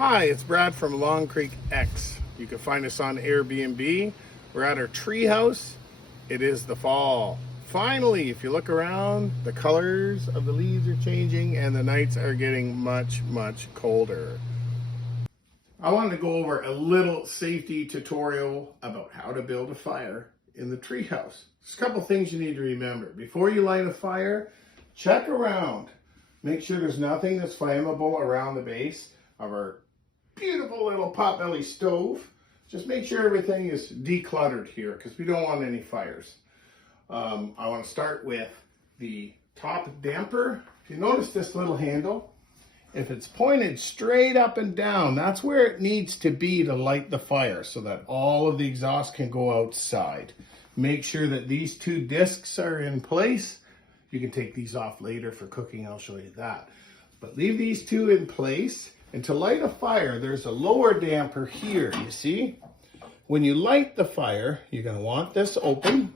Hi, it's Brad from Long Creek X. You can find us on Airbnb. We're at our treehouse. It is the fall. Finally, if you look around, the colors of the leaves are changing and the nights are getting much, much colder. I wanted to go over a little safety tutorial about how to build a fire in the treehouse. There's a couple things you need to remember. Before you light a fire, check around. Make sure there's nothing that's flammable around the base of our beautiful little potbelly stove. Just make sure everything is decluttered here because we don't want any fires. I want to start with the top damper. If you notice this little handle, if it's pointed straight up and down, that's where it needs to be to light the fire so that all of the exhaust can go outside. Make sure that these two discs are in place. You can take these off later for cooking, I'll show you that. But leave these two in place. And to light a fire, there's a lower damper here, you see? When you light the fire, you're gonna want this open.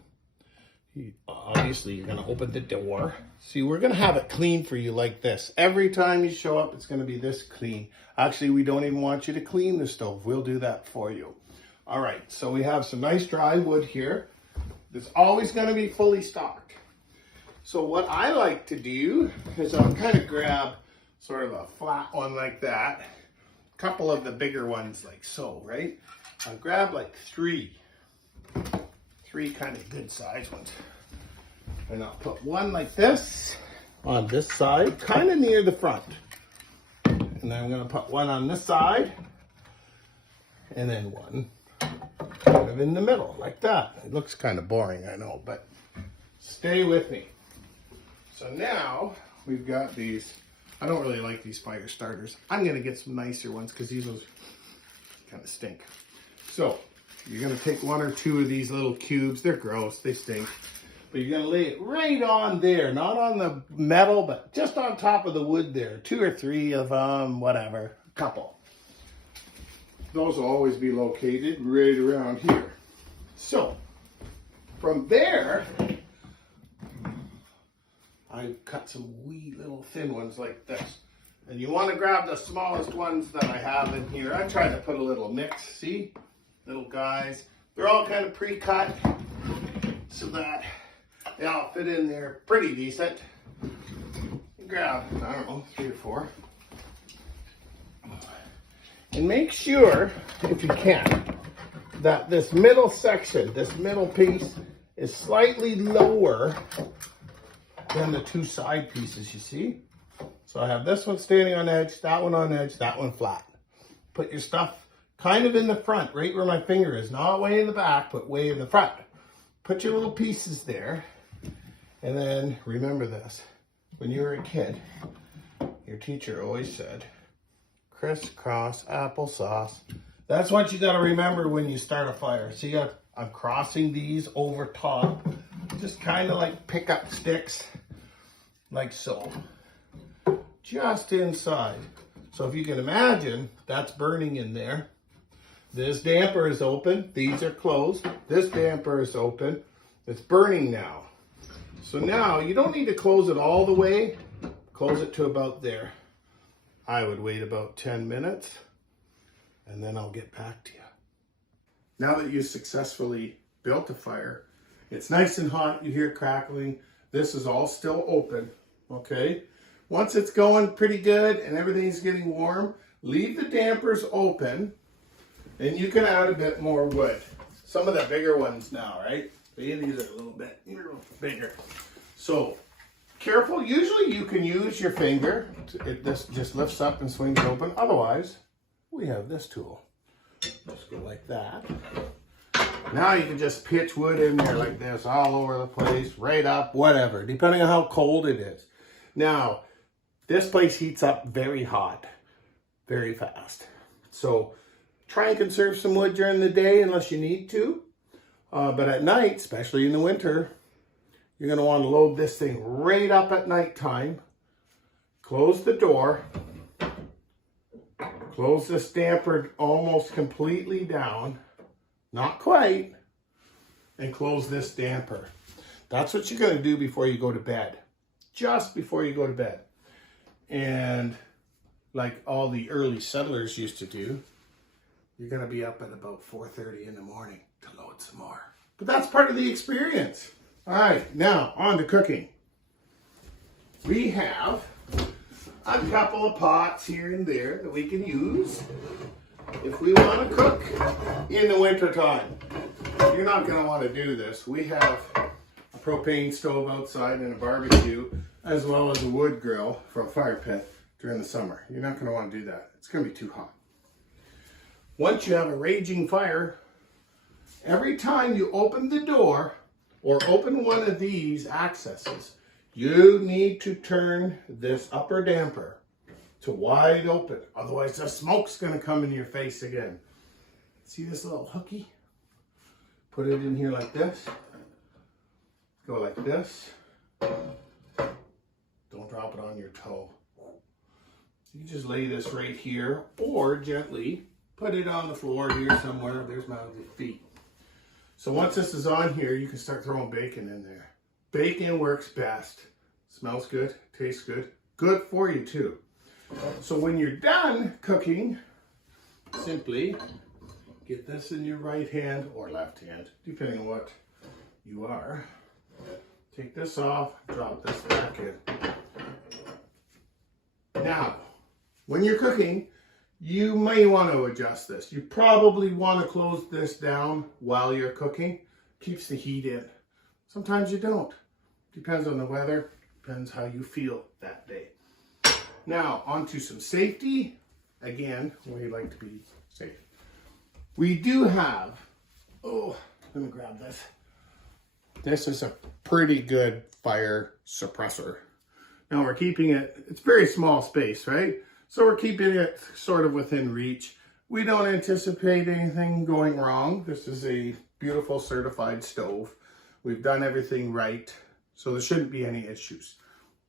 Obviously, you're gonna open the door. See, we're gonna have it clean for you like this. Every time you show up, it's gonna be this clean. Actually, we don't even want you to clean the stove. We'll do that for you. All right, so we have some nice dry wood here. It's always gonna be fully stocked. So what I like to do is I'll kind of grab sort of a flat one like that. A couple of the bigger ones like so, right? I'll grab like three kind of good size ones. And I'll put one like this on this side, kind of near the front. And then I'm gonna put one on this side, and then one kind of in the middle, like that. It looks kind of boring, I know, but stay with me. So now we've got these. I don't really like these fire starters. I'm gonna get some nicer ones because these ones kind of stink. So you're gonna take one or two of these little cubes. They're gross, they stink. But you're gonna lay it right on there, not on the metal, but just on top of the wood there. 2 or 3 of them, whatever, a couple. Those will always be located right around here. So from there, I cut some wee little thin ones like this. And you want to grab the smallest ones that I have in here. I tried to put a little mix, see? Little guys. They're all kind of pre-cut so that they all fit in there pretty decent. Grab, I don't know, 3 or 4. And make sure, if you can, that this middle section, this middle piece is slightly lower than the 2 side pieces, you see? So I have this one standing on edge, that one on edge, that one flat. Put your stuff kind of in the front, right where my finger is. Not way in the back, but way in the front. Put your little pieces there. And then remember this. When you were a kid, your teacher always said, crisscross applesauce. That's what you gotta remember when you start a fire. See, I'm crossing these over top. Just kind of like pick up sticks. Like so, just inside. So if you can imagine, that's burning in there. This damper is open, these are closed. This damper is open, it's burning now. So now you don't need to close it all the way, close it to about there. I would wait about 10 minutes and then I'll get back to you. Now that you've successfully built a fire, it's nice and hot, you hear crackling. This is all still open, okay? Once it's going pretty good and everything's getting warm, leave the dampers open and you can add a bit more wood. Some of the bigger ones now, right? These are a little bit bigger. So, careful. Usually you can use your finger. This just lifts up and swings open. Otherwise, we have this tool. Let's go like that. Now you can just pitch wood in there like this, all over the place, right up, whatever, depending on how cold it is. Now, this place heats up very hot, very fast. So try and conserve some wood during the day unless you need to. But at night, especially in the winter, you're gonna want to load this thing right up at nighttime. Close the door. Close this damper almost completely down. Not quite. And close this damper. That's what you're going to do before you go to bed. Just before you go to bed. And like all the early settlers used to do, you're going to be up at about 4:30 in the morning to load some more. But that's part of the experience. All right, now on to cooking. We have a couple of pots here and there that we can use if we want to cook in the winter time. You're not going to want to do this. We have a propane stove outside and a barbecue, as well as a wood grill from a fire pit during the summer. You're not going to want to do that. It's going to be too hot. Once you have a raging fire, every time you open the door or open one of these accesses, you need to turn this upper damper to wide open. Otherwise, the smoke's going to come in your face again. See this little hooky? Put it in here like this. Go like this. Don't drop it on your toe. You just lay this right here, or gently put it on the floor here somewhere. There's my feet. So once this is on here, you can start throwing bacon in there. Bacon works best. Smells good, tastes good. Good for you too. So when you're done cooking, simply get this in your right hand or left hand, depending on what you are. Take this off, drop this back in. Now, when you're cooking, you may want to adjust this. You probably want to close this down while you're cooking. Keeps the heat in. Sometimes you don't. Depends on the weather. Depends how you feel that day. Now, on to some safety. Again, we like to be safe. We do have, let me grab this. This is a pretty good fire suppressor. Now we're keeping it, it's very small space, right? So we're keeping it sort of within reach. We don't anticipate anything going wrong. This is a beautiful certified stove. We've done everything right, so there shouldn't be any issues.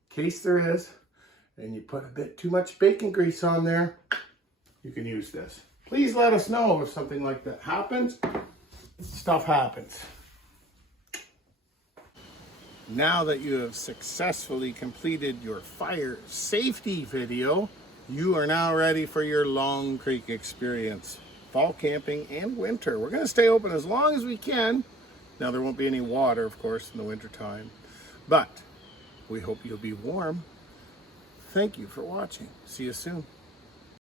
In case there is, and you put a bit too much bacon grease on there, you can use this. Please let us know if something like that happens. Stuff happens. Now that you have successfully completed your fire safety video, you are now ready for your Long Creek experience. Fall camping and winter. We're going to stay open as long as we can. Now there won't be any water, of course, in the winter time, but we hope you'll be warm. Thank you for watching. See you soon.